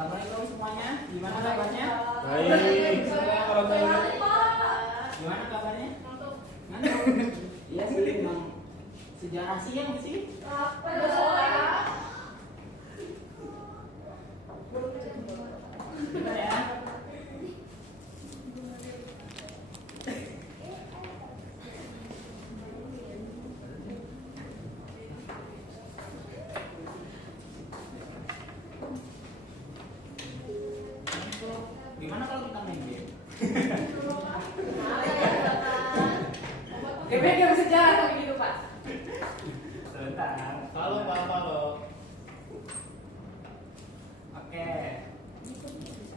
Assalamualaikum semuanya. Gimana kabarnya? Baik. Kalau baik. Gimana kabarnya? Ngantuk. Iya sih, memang sejarah siang sih. Bentar ya. Gimana kalau kita main game? Game sejarah kayak gitu, Pak. Sebentar. Halo. Oke.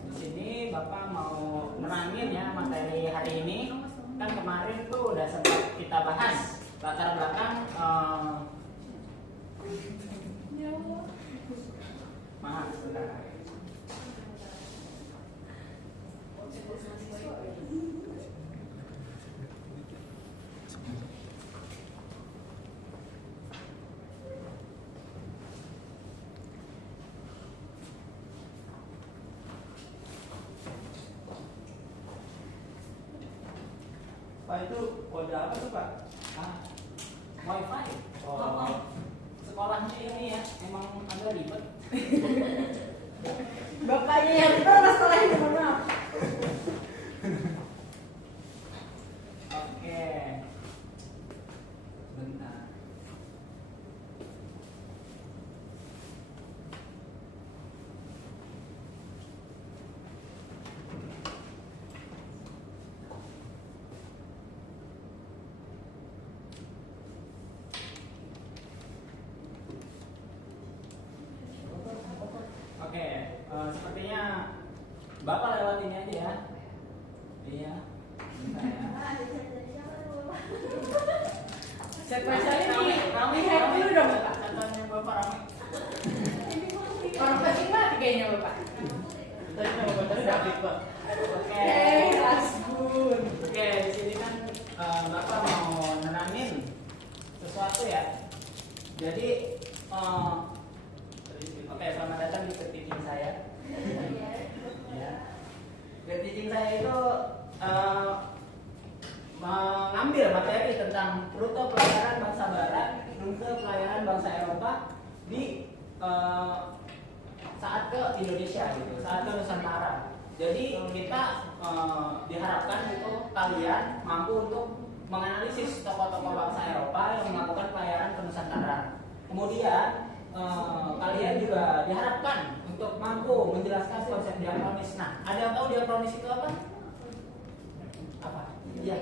Di sini Bapak mau nerangin ya materi hari ini. Kan kemarin tuh udah sempat kita bahas latar belakang maaf sebentar. Pak, itu kode apa tuh, Pak? Wifi. Oh. Sekolahnya ini ya emang agak ribet. Bapaknya yang pernah sekolah ini, mohon maaf. Oke. Bentar. Oke, sepertinya Bapak lewat ini aja ya. Iya. Bentar ya. Spesialnya nih, Rame lihat dulu dong, Bapak. Catatannya Bapak rame. Orang penting mati kayaknya, Bapak. Tadi nama bacanya David, Pak. Oke. Rasgun. Oke, di sini kan Bapak mau nenangin sesuatu ya. Jadi oke, selamat datang di teaching saya. Ya. Teaching saya itu mengambil materi tentang rute pelayaran bangsa Barat, rute pelayaran bangsa Eropa di saat ke Indonesia gitu, saat ke Nusantara. Jadi kita diharapkan itu kalian mampu untuk menganalisis tokoh-tokoh bangsa Eropa yang melakukan pelayaran ke Nusantara. Kemudian kalian juga diharapkan untuk mampu menjelaskan konsep diakronis. Nah, ada yang tahu diakronis itu apa? Apa? Iya.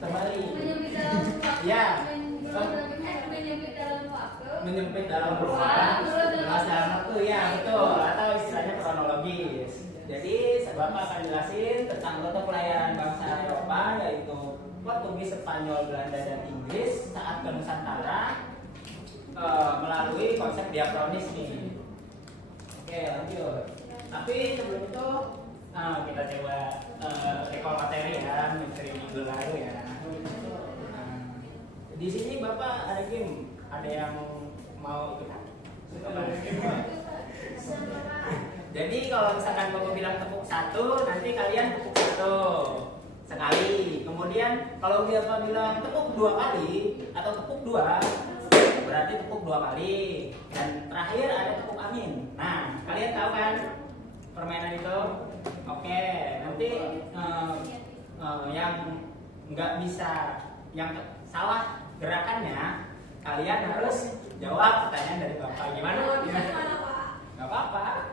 Kembali. Ya. Menyempit dalam ruang. Bahasa waktu ya betul. Atau istilahnya kronologis. Jadi Bapak akan jelasin tentang rute pelayaran bangsa Eropa yaitu Portugis, Spanyol, Belanda, dan Inggris saat ke Nusantara melalui konsep diakronis nih. Oke, lanjut. Tapi sebelum itu kita coba recall materi ya, materi minggu lalu ya. Di sini Bapak ada game, ada yang mau ikut? Jadi kalau misalkan Bapak bilang tepuk satu, nanti kalian tepuk satu sekali. Kemudian kalau Bapak bilang tepuk dua kali atau tepuk dua, berarti tepuk dua kali. Dan terakhir ada tepuk angin. Nah, kalian tahu kan permainan itu? Oke, nanti yang nggak bisa, yang salah gerakannya, kalian harus jawab pertanyaan dari Bapak. Gimana? Gak apa-apa.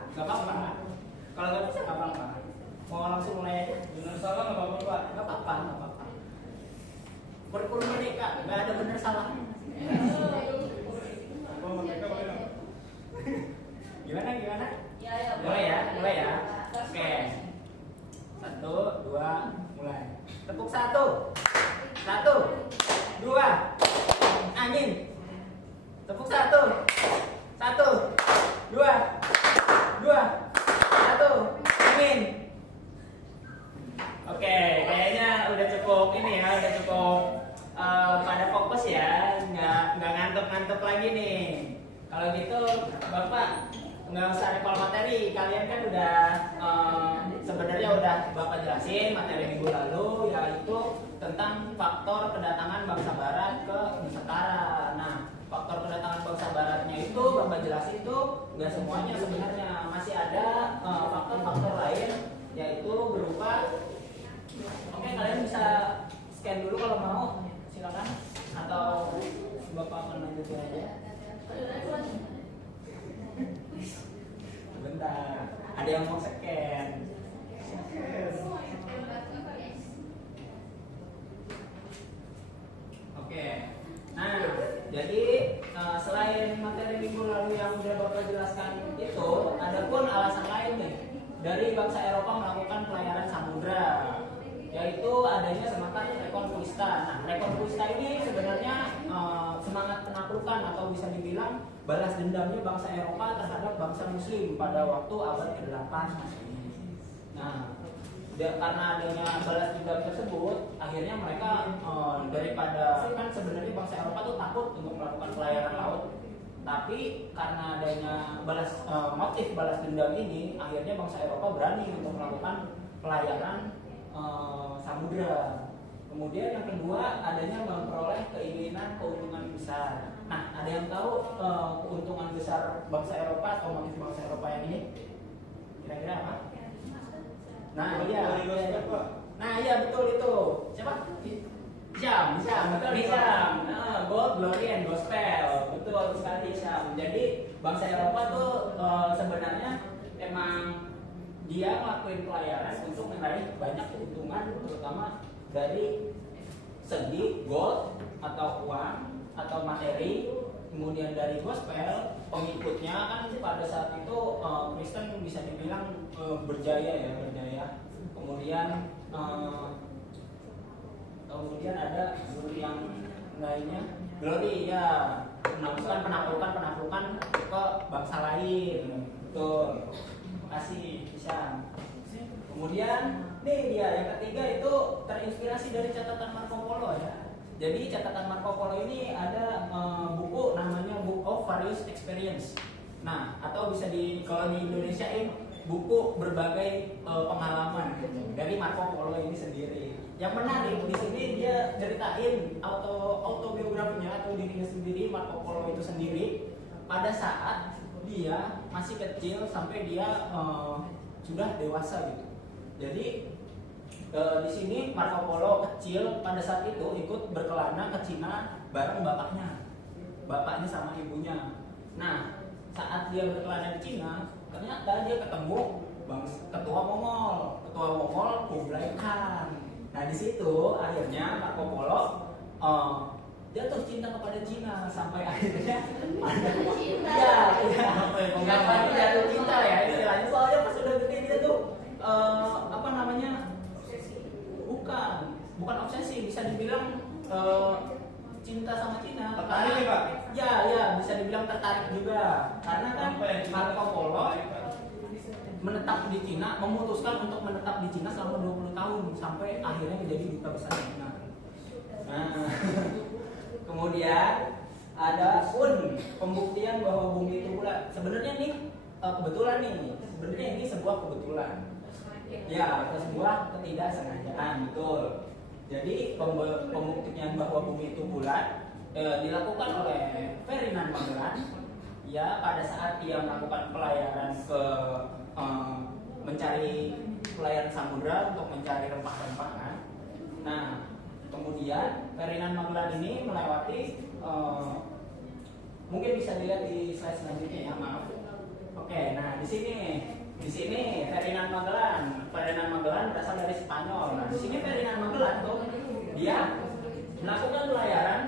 Kalau nggak bisa nggak apa-apa. Mau langsung mulai aja. Benar salah nggak apa-apa, Pak? Nggak apa-apa. Kurikulum merdeka, nggak ada benar salah. Apa mereka boleh nggak? Gimana? Ya. Mulai ya. Oke. 1, 2, mulai. Tepuk 1, 2, angin. Tepuk 1, 2, 1, angin. Oke, kayaknya udah cukup ini ya, udah cukup pada fokus ya, nggak ngantuk-ngantuk lagi nih. Kalau itu Bapak nggak usah recall materi, kalian kan udah sebenarnya udah Bapak jelasin materi minggu lalu, yaitu tentang faktor kedatangan bangsa Barat ke Nusantara. Nah, faktor kedatangan bangsa Baratnya itu Bapak jelasin itu nggak semuanya sebenarnya, masih ada faktor-faktor lain, yaitu berupa, oke kalian bisa scan dulu kalau mau, silakan, atau Bapak akan lanjutin aja. Bentar, ada yang mau scan. Oke, nah jadi selain materi minggu lalu yang udah Bapak jelaskan itu, ada pun alasan lain nih dari bangsa Eropa melakukan pelayaran samudra, yaitu adanya semangat Reconquista. Nah, Reconquista ini sebenarnya semangat penaklukan atau bisa dibilang balas dendamnya bangsa Eropa terhadap bangsa Muslim pada waktu abad ke-8 Masehi. Nah, karena adanya balas dendam tersebut, akhirnya mereka daripada kan sebenarnya bangsa Eropa tuh takut untuk melakukan pelayaran laut, tapi karena adanya motif balas dendam ini, akhirnya bangsa Eropa berani untuk melakukan pelayaran samudra. Kemudian yang kedua, adanya memperoleh keuntungan besar. Nah, ada yang tahu keuntungan besar bangsa Eropa atau motif bangsa Eropa yang ini? Kira-kira apa? Nah, iya. Nah, iya betul itu. Siapa? Syam, betul Syam. Gold, glory, and gospel. Betul sekali Syam. Jadi bangsa Eropa tuh sebenarnya emang dia ngelakuin pelayaran untuk meraih banyak keuntungan, terutama dari segi gold atau uang atau materi. Kemudian dari gospel, pengikutnya kan pada saat itu Kristen bisa dibilang berjaya. Kemudian ada yang lainnya, glory ya, melakukan penaklukan ke bangsa lain. Betul. Terima kasih bisa. Kemudian nih dia yang ketiga itu terinspirasi dari catatan Marco Polo ya. Jadi catatan Marco Polo ini ada buku namanya Book of Various Experience. Nah, atau bisa kalau di Indonesiain buku berbagai pengalaman dari Marco Polo ini sendiri. Yang menarik di sini dia ceritain autobiografinya atau dirinya sendiri, Marco Polo itu sendiri pada saat dia masih kecil sampai dia sudah dewasa gitu. Jadi di sini Marco Polo kecil pada saat itu ikut berkelana ke Cina bareng bapaknya sama ibunya. Nah, saat dia berkelana di Cina, ternyata dia ketemu ketua Mongol Kublai Khan. Nah, di situ akhirnya Marco Polo jatuh cinta kepada Cina sampai akhirnya jatuh cinta ya istilahnya. Soalnya pas sudah gede dia tuh bukan obsesi, bisa dibilang cinta sama Cina. Tertarik ya Pak? Ya, bisa dibilang tertarik juga. Karena kan Marco Polo memutuskan untuk menetap di Cina selama 20 tahun sampai akhirnya menjadi duta besar Cina. Nah, kemudian ada pun pembuktian bahwa bumi itu bulat. Sebenarnya nih kebetulan sebenarnya ini sebuah kebetulan. Ya, sebuah ketidaksengajaan, betul. Jadi pembuktian bahwa bumi itu bulat dilakukan oleh Ferdinand Magellan ya pada saat dia melakukan pelayaran ke mencari pelayaran samudra untuk mencari rempah-rempahan. Nah, kemudian Ferdinand Magellan ini melewati mungkin bisa dilihat di slide selanjutnya ya, maaf. Oke, nah di sini Ferdinand Magellan berasal dari Spanyol. Nah, di sini Ferdinand Magellan tuh dia melakukan pelayaran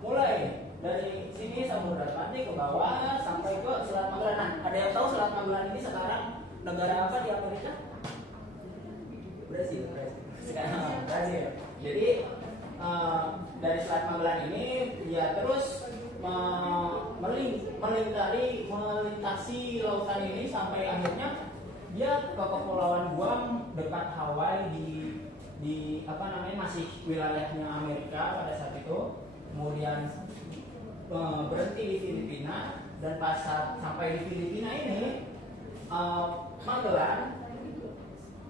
mulai dari sini Samudra Atlantik ke bawah sampai ke Selat Magellan. Nah, ada yang tahu Selat Magellan ini sekarang negara apa di Amerika? Brasil. Jadi dari Selat Magellan ini dia terus melintasi lautan ini sampai akhirnya dia ke kepulauan Guam dekat Hawaii di masih wilayahnya Amerika pada saat itu. Kemudian berhenti di Filipina, dan pas sampai di Filipina ini Magellan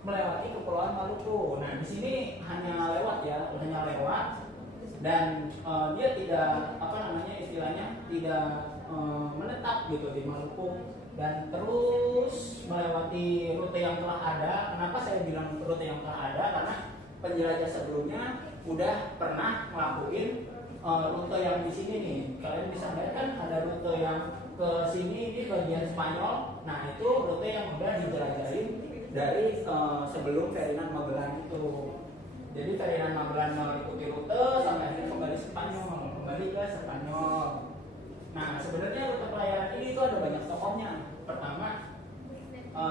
melewati Kepulauan Maluku. Nah, di sini hanya lewat ya, hanya lewat, dan dia tidak istilahnya tidak menetap gitu di Maluku, dan terus melewati rute yang telah ada. Kenapa saya bilang rute yang telah ada? Karena penjelajah sebelumnya udah pernah ngelakuin rute yang di sini nih. Kalian bisa lihat kan ada rute yang ke sini di bagian Spanyol. Nah, itu rute yang udah dijelajahin dari sebelum Ferdinand Magellan itu. Jadi Ferdinand Magellan mengikuti rute sampai akhirnya kembali ke Spanyol. Nah, sebenarnya rute pelayaran ini itu ada banyak tokohnya. Pertama,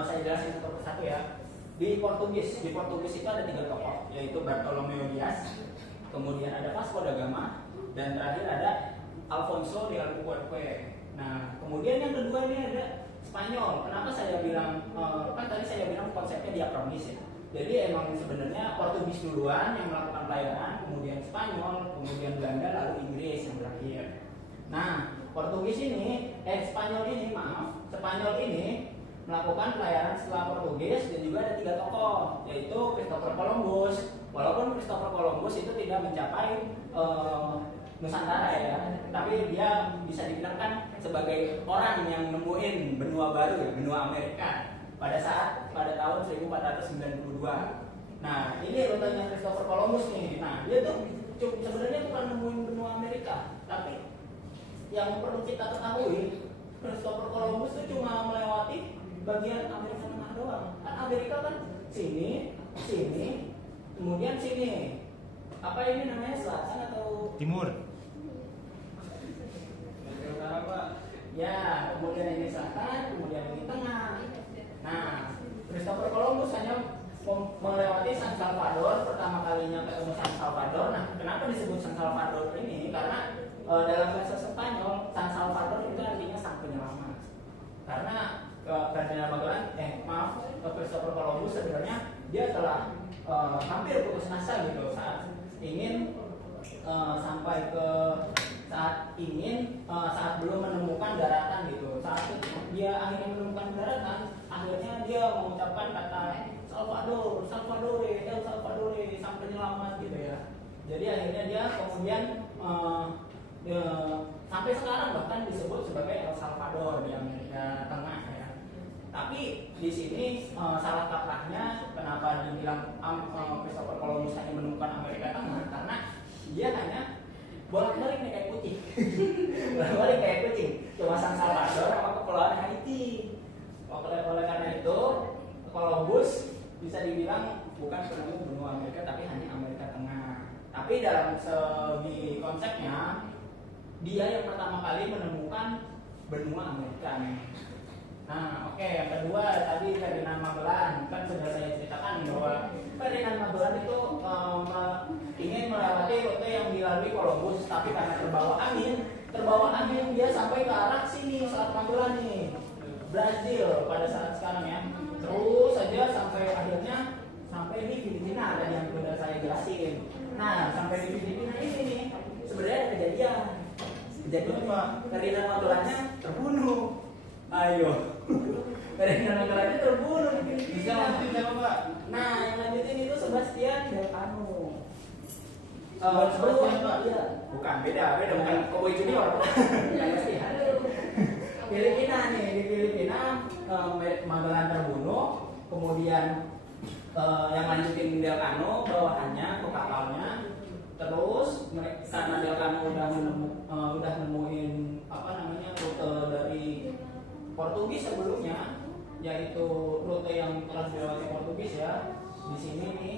saya jelasin satu persatu ya. Di Portugis itu ada 3 tokoh, yaitu Bartolomeu Dias, kemudian ada Vasco da Gama, dan terakhir ada Alfonso de Albuquerque. Nah, kemudian yang kedua ini ada Spanyol. Kenapa saya bilang, kan tadi saya bilang konsepnya diakronis ya. Jadi emang sebenarnya Portugis duluan yang melakukan pelayaran, kemudian Spanyol, kemudian Belanda, lalu Inggris yang terakhir. Nah, Spanyol ini melakukan pelayaran setelah Portugis, dan juga ada 3 tokoh, yaitu Christopher Columbus. Walaupun Christopher Columbus itu tidak mencapai Nusantara ya, tapi dia bisa dibilang kan sebagai orang yang nemuin benua baru ya, benua Amerika pada tahun 1492. Nah, ini rutenya Christopher Columbus nih. Nah, dia tuh sebenarnya bukan nemuin benua Amerika, tapi yang perlu kita ketahui, Christopher Columbus itu cuma melewati bagian Amerika Tengah doang. Kan Amerika kan sini, kemudian sini. Apa ini namanya, selatan atau Timur? utara, Pak? Ya, kemudian ini selatan, kemudian ini tengah. Nah, Christopher Columbus hanya melewati San Salvador, pertama kalinya ketemu San Salvador. Nah, kenapa disebut San Salvador ini? Karena dalam bahasa Spanyol, San Salvador itu artinya sang penyelamat. Karena Ferdinand Magellan, Christopher Columbus sebenarnya dia telah hampir putus asa gitu saat ingin saat belum menemukan daratan gitu. Saat dia akhirnya menemukan daratan, akhirnya dia mengucapkan kata Salvador, El Salvador, sang penyelamat gitu ya. Jadi akhirnya dia kemudian sampai sekarang bahkan disebut sebagai El Salvador di Amerika Tengah ya. Tapi di sini salah kaprahnya kenapa dibilang Christopher Columbus hanya menemukan Amerika Tengah, karena dia hanya bolak-balik kayak kucing. Bolak-balik kayak kucing. Cuma San Salvador sama Kepulauan Haiti. Oleh karena itu, Columbus bisa dibilang bukan penemu benua Amerika, tapi hanya Amerika Tengah. Tapi dalam segi konsepnya, dia yang pertama kali menemukan benua Amerika nih. Nah, oke, yang kedua tadi Ferdinand Magellan, kan sudah saya ceritakan bahwa Ferdinand Magellan itu ingin melewati rute yang dilalui Columbus, tapi karena terbawa angin dia sampai ke arah sini, Selat Magellan nih, Brazil pada saat sekarang ya. Terus saja sampai akhirnya sampai di Filipina, ada yang sudah saya jelasin. Nah, sampai di Filipina ini nih, sebenarnya ada kejadian Pak, Ferdinand Magellannya terbunuh. Ayo, Ferdinand Magellannya terbunuh. Bisa lanjutin siapa, Pak? Nah, yang lanjutin itu Sebastian Elcano. Sebastian, Pak? Iya. Bukan, beda, bukan Cowboy Junior. Bukan Sebastian. Filipina nih, di Filipina Magellan terbunuh, kemudian yang lanjutin Elcano bawahannya ke kapalnya. Terus karena Elcano udah nemuin rute dari Portugis sebelumnya, yaitu rute yang telah dilewati Portugis ya. Di sini nih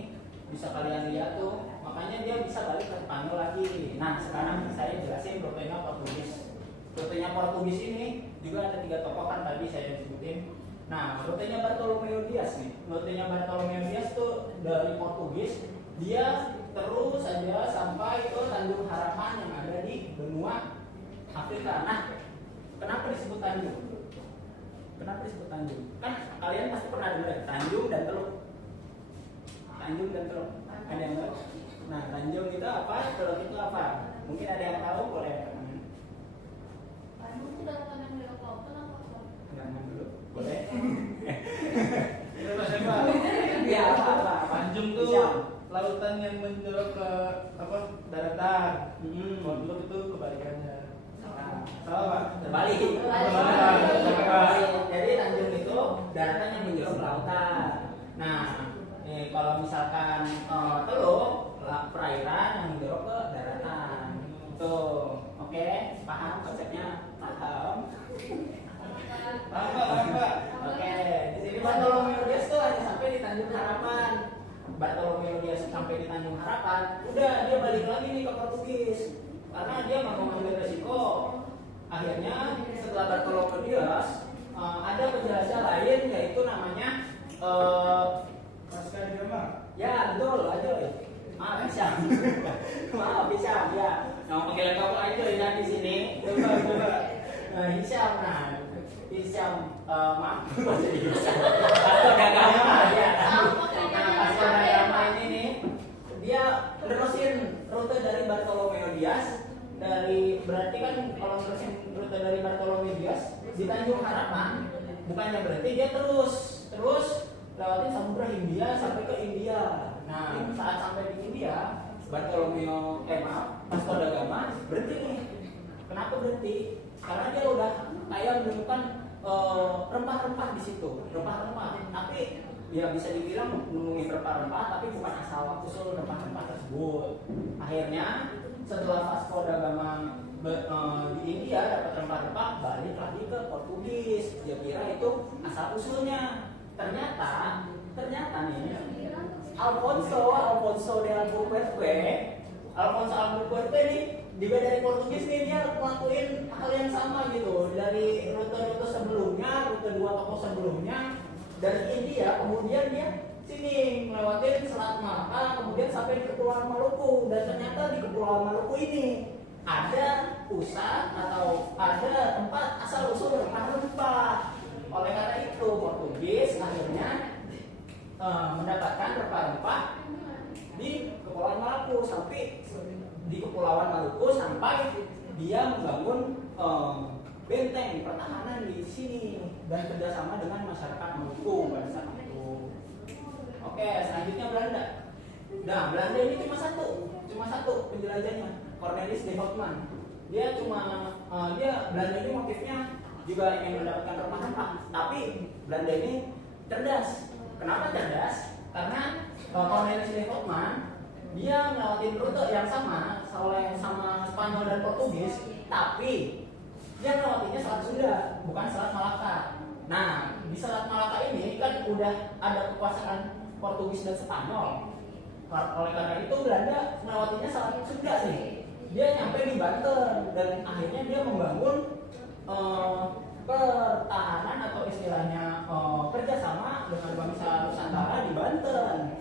bisa kalian lihat tuh, makanya dia bisa balik ke Spanyol lagi. Nah, sekarang saya jelasin rutenya Portugis. Rutenya Portugis ini juga ada 3 tokoh kan tadi saya sebutin. Nah, rutenya Bartolomeu Dias nih. Rutenya Bartolomeu Dias tuh dari Portugis, dia terus saja sampai ke Tanjung Harapan yang ada di benua Afrika. Nah, kenapa disebut Tanjung? Kenapa disebut Tanjung? Kan kalian pasti pernah dengar Tanjung dan Teluk. Tanjung dan Teluk. Ada yang tahu? Nah, Tanjung itu apa? Teluk itu apa? Mungkin ada yang tahu, boleh. Emang itu daratan yang di lautan apa? Jangan dulu, boleh? Bebas ya Pak. Ya, apa? Tanjung tuh Bisa. lautan yang menjorok ke apa daratan. Hmm. Pondok itu kebalikannya. Salah. Salah Pak. Terbalik. Terbalik. Jadi Tanjung itu daratan yang menjorok ke lautan. Nah, kalau misalkan Teluk perairan yang menjorok ke daratan. Tuh, oke, paham konsepnya? Paham. Paham Pak. Oke, di sini Bartolomeo Dias tuh hanya sampai di Tanjung Harapan. Bartolomeo Dias sampai di Tanjung Harapan, udah dia balik lagi nih ke Portugis karena dia mau mengambil resiko. Akhirnya setelah Bartolomeo Dias ada penjelajah lain yaitu namanya Pasca Gama. ya betul aja maaf bisa maaf bisa ya nah panggilan kamu aja ya di sini Coba. Hisham maaf jadi Hisham Pastor Dagama ya nah Pastor Dagama ini nih dia nerusin rute dari Bartolomeo Dias berarti kan kalau nerusin rute dari Bartolomeo Dias di Tanjung Harapan bukannya berarti dia terus lewatin Samudra Hindia sampai ke India. Nah, saat sampai di India, Pastor Dagama berhenti nih. Kenapa berhenti? Karena dia udah kayak menemukan rempah-rempah di situ, rempah-rempah. Tapi ya bisa dibilang menemui rempah-rempah, tapi bukan asal usul rempah-rempah tersebut. Akhirnya setelah Vasco da Gama di India dapat rempah-rempah, balik lagi ke Portugis. Dia kira itu asal usulnya. Ternyata nih Alfonso de Albuquerque nih juga dari Portugis nih dia ngelakuin hal yang sama gitu dari rute-rute sebelumnya, rute 2 toko sebelumnya dari India, kemudian dia sini ngelewatin Selat Malaka, kemudian sampai di Kepulauan Maluku dan ternyata di Kepulauan Maluku ini ada pusat atau ada tempat asal usul rempah-rempah. Oleh karena itu Portugis akhirnya mendapatkan rempah-rempah di Kepulauan Maluku sampai dia membangun benteng pertahanan di sini dan kerjasama dengan masyarakat Maluku pada saat itu. Oke, selanjutnya Belanda. Nah, Belanda ini cuma satu penjelajahnya, Cornelis de Houtman. Belanda ini motifnya juga ingin mendapatkan rempah-rempah, tapi Belanda ini cerdas. Kenapa cerdas? Karena Cornelis de Houtman dia melewati rute yang sama Spanyol dan Portugis, tapi dia melewatinya Selat Sunda, bukan Selat Malaka. Nah, di Selat Malaka ini kan udah ada kekuasaan Portugis dan Spanyol. Oleh karena itu Belanda melewatinya Selat Sunda nih. Dia nyampe di Banten dan akhirnya dia membangun pertahanan atau istilahnya kerjasama dengan bangsa Nusantara di Banten.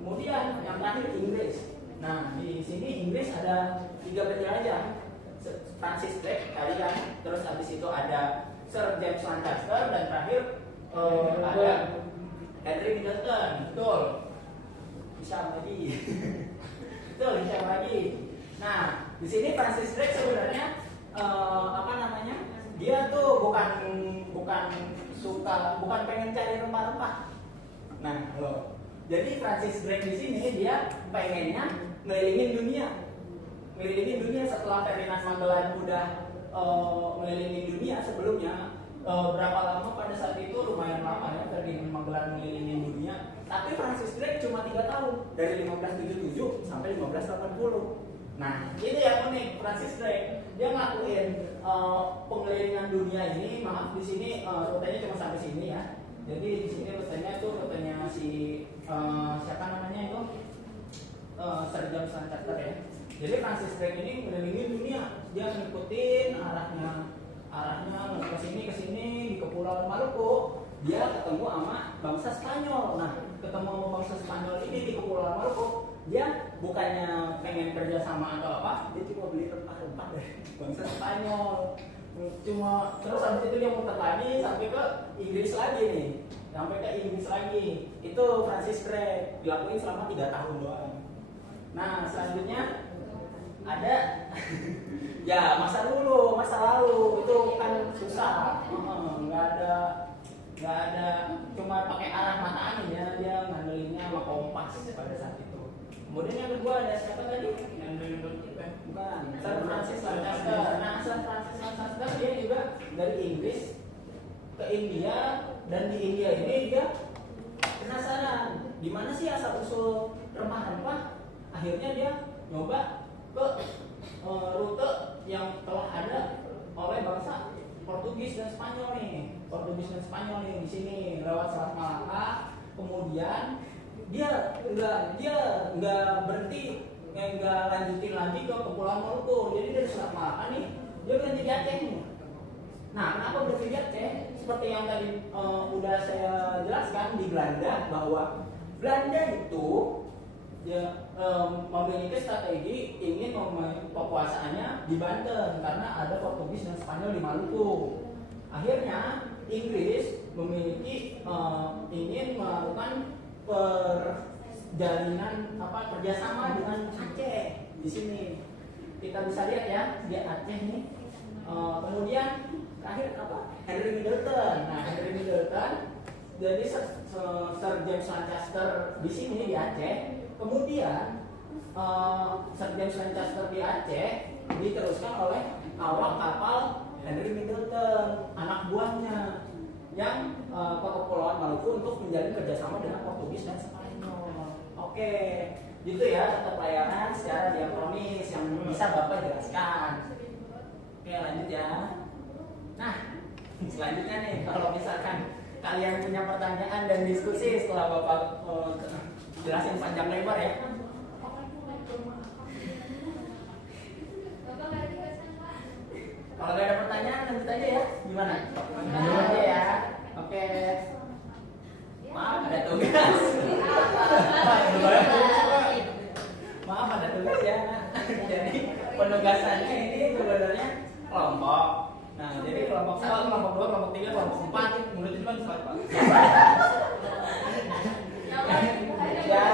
Kemudian yang terakhir Inggris. Nah, di sini Inggris ada 3 penjelajah. Francis Drake tadi kan, terus habis itu ada Sir James Lancaster dan terakhir ada Henry Middleton. Betul. Bisa lagi. Betul, bisa lagi. Nah, di sini Francis Drake sebenarnya dia tuh bukan pengen cari rempah-rempah. Nah, jadi Francis Drake di sini dia pengennya ngelilingin dunia setelah Ferdinand Magellan udah ngelilingin dunia sebelumnya. Berapa lama pada saat itu lumayan lama ya Ferdinand Magellan ngelilingin dunia. Tapi Francis Drake cuma 3 tahun dari 1577 sampai 1580. Nah, itu yang unik Francis Drake. Dia ngelakuin pengelilingan dunia ini. Maaf, di sini rutenya cuma sampai sini ya. Jadi di sini rutenya si siapa namanya itu Sir James Lancaster ya. Jadi Francis Drake ini mengelilingi dunia. Dia ngikutin arahnya ke sini di Kepulauan Maluku. Dia ketemu sama bangsa Spanyol. Nah, ketemu sama bangsa Spanyol ini di Kepulauan Maluku. Dia bukannya pengen kerja sama atau apa, dia cuma beli rempah-rempah dari bangsa Spanyol. Terus habis itu dia muter lagi sampai ke Inggris lagi. Itu Francis Drake dilakuin selama 3 tahun doang. Nah, selanjutnya ada ya masa lalu itu kan susah. Nggak ada cuma pakai arah mata angin ya, dia ngandelinnya sama kompas pada saat itu. Kemudian yang kedua ada siapa tadi? Bukan, Sir Francis Lancaster. Nah, Sir Francis Lancaster dia juga dari Inggris ke India, dan di India ini dia penasaran di mana sih asal usul rempah-rempah. Akhirnya dia nyoba ke rute yang telah ada oleh bangsa Portugis dan Spanyol nih. Di sini lewat Selat Malaka. Kemudian dia nggak berhenti, nggak lanjutin lagi ke Kepulauan Maluku. Jadi dari Selat Malaka nih dia berhenti di Aceh nih. Nah, kenapa berhenti di Aceh? Seperti yang tadi udah saya jelaskan di Belanda, bahwa Belanda itu dia memiliki strategi ingin kekuasaannya di Banten karena ada Portugis dan Spanyol di Maluku. Akhirnya Inggris memiliki ingin melakukan perjalinan kerjasama dengan Aceh di sini. Kita bisa lihat ya di Aceh nih. Kemudian terakhir Henry Middleton. Nah, Henry Middleton jadi Sir James Lancaster di sini di Aceh. Kemudian Sir James Lancaster di Aceh diteruskan oleh awak kapal Henry Middleton, anak buahnya, yang ke Kepulauan Maluku untuk menjalin kerjasama dengan Portugis dan Spanyol. Oke, gitu ya tata pelayaran secara diakronis yang bisa Bapak jelaskan. Oke, lanjut ya. Nah, selanjutnya nih, kalau misalkan kalian punya pertanyaan dan diskusi setelah Bapak jelasin panjang lebar ya. Kalau nggak ada pertanyaan lanjut aja ya. Gimana? Lanjut aja ya. Oke. Maaf ada tugas. Maaf ada tugas ya. Jadi penugasannya ini sebenarnya kelompok. Nah, jadi kelompok 1, kelompok 2, kelompok 3, kelompok 4. Mulut itu kan cepat, Pak. Ya.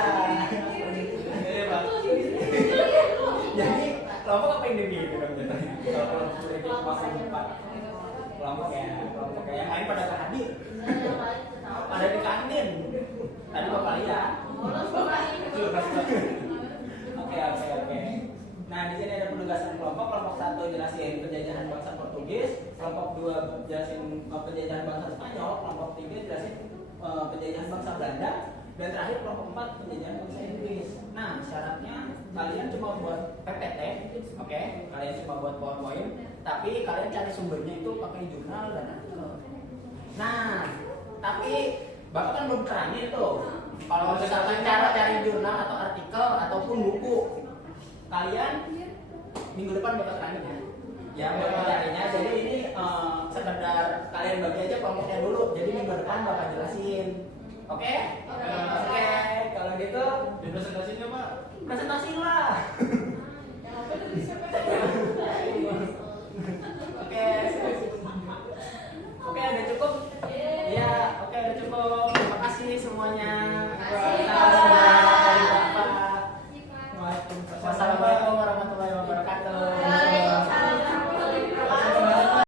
Jadi kelompok apa individu kan jadinya? Kalau kelompok itu masih 4. Kelompok yang lain pada gak hadir. Pada di kantin. Tadi Bapak lihat. Oke. Nah, di sini ada penugasan kelompok. Kelompok 1 jelasin penjajahan bangsa Portugis, kelompok 2 jelasin penjajahan bangsa Spanyol, kelompok 3 jelasin penjajahan bangsa Belanda, dan terakhir kelompok 4 penjajahan bangsa Inggris. Nah, syaratnya kalian cuma buat PPT, oke? Kalian cuma buat PowerPoint, tapi kalian cari sumbernya itu pakai jurnal dan artikel. Nah, tapi Bapak kan belum terangin tuh. Kalau misalkan cara cari jurnal atau artikel ataupun buku, kalian minggu depan bakal terangin ya. Ya, bakal carinya. Jadi ini sekedar kalian bagi aja kelompoknya dulu. Jadi minggu depan bakal jelasin. Oke? Oke. Kalau gitu, Di presentasinya, Pak. presentasi lah.